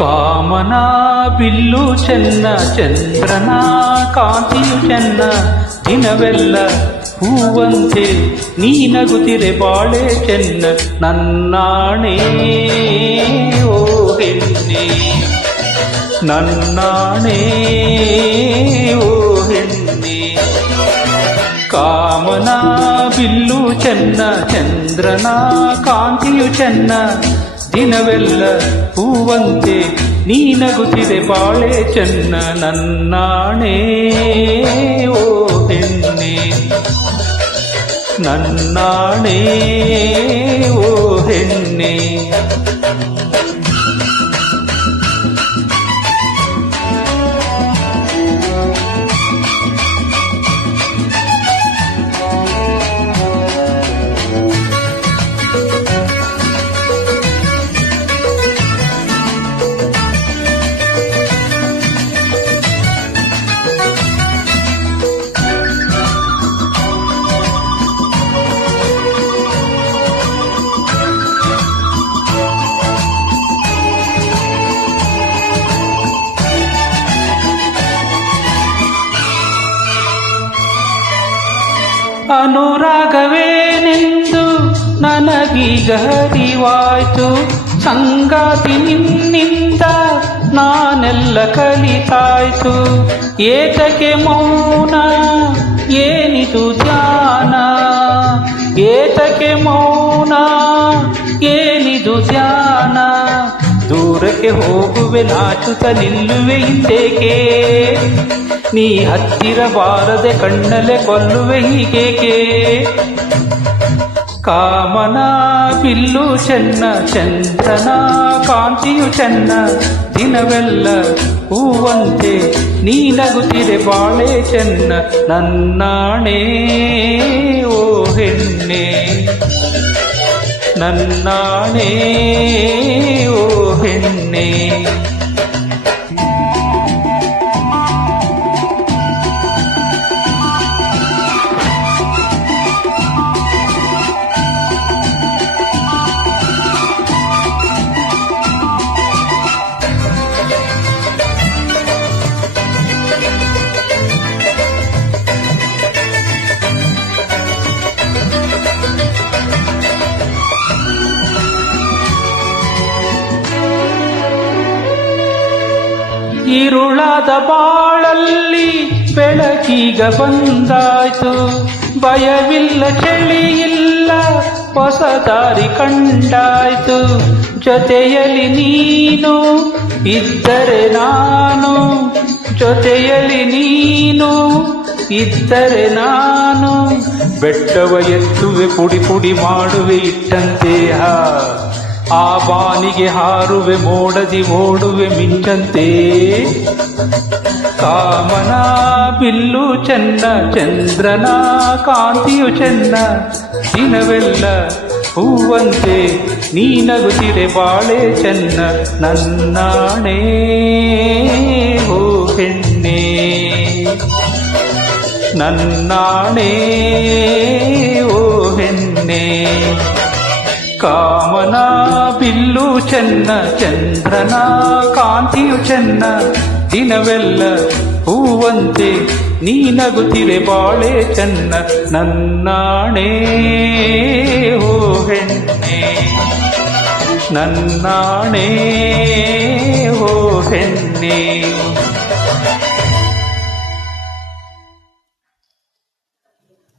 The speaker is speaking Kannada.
ಕಾಮನ ಬಿಲ್ಲು ಚೆನ್ನ, ಚಂದ್ರನ ಕಾಂತಿಯು ಚೆನ್ನ, ದಿನವೆಲ್ಲ ಹೂವಂತೆ ನೀನಗುತ್ತಿರೆ ಬಾಳೆ ಚೆನ್ನ. ನನ್ನಾಣೆ ಓ ಹೆಣ್ಣೆ, ನನ್ನಾಣೆ ಓ ಹೆಣ್ಣೆ. ಕಾಮನ ಬಿಲ್ಲು ಚೆನ್ನ, ಚಂದ್ರನ ಕಾಂತಿಯು ಚೆನ್ನ, ದಿನವೆಲ್ಲ ಹೂವಂತೆ ನೀನಗುತ್ತಿದೆ ಬಾಳೆ ಚೆನ್ನ. ನನ್ನಾಣೆ ಓ ಹೆಣ್ಣೆ, ನನ್ನಾಣೆ ಓ ಹೆಣ್ಣೆ. ಅನುರಾಗವೇನೆಂದು ನನಗೀಗ ಅರಿವಾಯ್ತು, ಸಂಗಾತಿ ನಿನ್ನಿಂದ ನಾನೆಲ್ಲ ಕಲಿತಾಯ್ತು. ಏತಕ್ಕೆ ಮೌನ ಏನಿದು ಧ್ಯಾನ, ಏತಕ್ಕೆ ಮೌನ ಏನಿದು ಧ್ಯಾನ. ದೂರಕ್ಕೆ ಹೋಗುವೆ ನಾಚುತ್ತ ನಿಲ್ಲುವೆ ಹಿಂದೇಕೆ, ನೀ ಹತ್ತಿರ ಬಾರದೆ ಕಣ್ಣಲೆ ಕೊಲ್ಲುವೆ ಹೀಗೇಕೆ. ಕಾಮನ ಬಿಲ್ಲು ಚೆನ್ನ, ಚಂದ್ರನ ಕಾಂತಿಯು ಚೆನ್ನ, ದಿನವೆಲ್ಲ ಹೂವಂತೆ ನೀನಗುತ್ತಿರೆ ಬಾಳೆ ಚೆನ್ನ. ನನ್ನಾಣೆ ಓ ಹೆಣ್ಣೆ, ನನ್ನಾಣೆ ಓ ಹೆಣ್ಣೆ. ഇരുಳಾದ ಬಾಳಲ್ಲಿ ಬೆಳಕೀಗ ಬಂದಾಯ್ತು, ಭಯವಿಲ್ಲ ಚಳಿಯಿಲ್ಲ ಹೊಸ ದಾರಿ ಕಂಡಾಯ್ತು. ಜೊತೆಯಲ್ಲಿ ನೀನು ಇದ್ದರೆ ನಾನು, ಜೊತೆಯಲ್ಲಿ ನೀನು ಇದ್ದರೆ ನಾನು, ಬೆಟ್ಟವ ಎತ್ತುವೆ ಪುಡಿ ಪುಡಿ ಮಾಡುವೆ ಇಟ್ಟಂತೆ. ಆ ಬಾನಿಗೆ ಹಾರುವೆ ಮೋಡದಿ ಓಡುವೆ ಮಿಂಚಂತೆ. ಕಾಮನ ಬಿಲ್ಲು ಚೆನ್ನ, ಚಂದ್ರನ ಕಾಂತಿಯು ಚೆನ್ನ, ದಿನವೆಲ್ಲ ಹೂವಂತೆ ನೀನಗುತ್ತಿರೆ ಬಾಳೆ ಚೆನ್ನ. ನನ್ನಾಣೆ ಓ ಹೆಣ್ಣೆ, ನನ್ನಾಣೆ ಓ ಹೆಣ್ಣೆ. ಕಾಮನ ಬಿಲ್ಲು ಚೆನ್ನ, ಚಂದ್ರನ ಕಾಂತಿಯು ಚೆನ್ನ, ದಿನವೆಲ್ಲ ಹೂವಂತೆ ನೀನಗುತ್ತಿರೆ ಬಾಳೆ ಚೆನ್ನ. ನನ್ನಾಣೆ ಓ ಹೆಣ್ಣೆ, ನನ್ನಾಣೆ ಓ ಹೆಣ್ಣೆ.